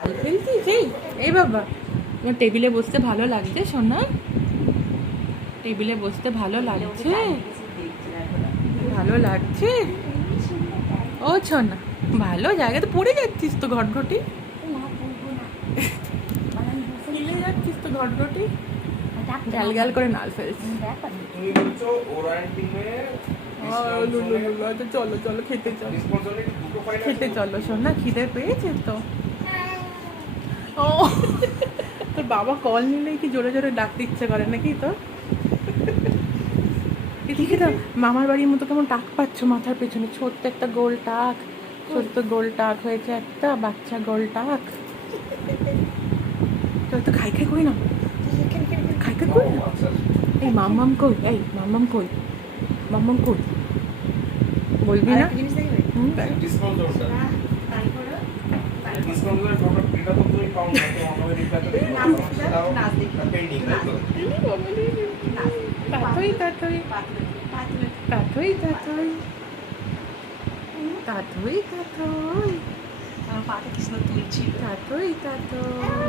লাল ফেলছিস এই বাবা, তোমার টেবিলে বসতে ভালো লাগছে সোনা? টেবিলে বসতে ভালো লাগছে? ভালো লাগছে? ও সোনা, ভালো জায়গাতে পড়ে যাচ্ছিস তো ঘটঘটি, হিলে যাচ্ছিস তো ঘটঘটি, গ্যাল গ্যাল করে নাল ফেলছিস। তুমি বলছো ওরান্টিমে চলো চলো খেতে চলো, খেতে চলো সোনা, খিদে পেয়েছে তো। ও তোর বাবা কল নিলেই কি জোরে জোরে ডাকতে ইচ্ছে করে নাকি তো? এদিকে তো মামার বাড়ির মতো কেমন টাক পাচ্ছ মাথার পেছনে, ছোট্ট একটা গোল টাক, ছোট্ট গোল টাক হয়েছে একটা বাচ্চা গোল টাক। চল তো খাই খাই করি না, খাই খাই করি না। এই মাম্মাম কই, এই মাম্মাম কই, মাম্মাম কই, বলবি না? হুম, ডিসকাউন্ট দরকার ডিসকাউন্ট করে ফটো এটা তো তুমি পাও না তো আমাকে রিপ্লাই তো দাও পেন্ডিং রাখো তাতই তাতই তাতই তাতই তাতই তাতই আমার পাটা কৃষ্ণ তুলছি তাতই তাতই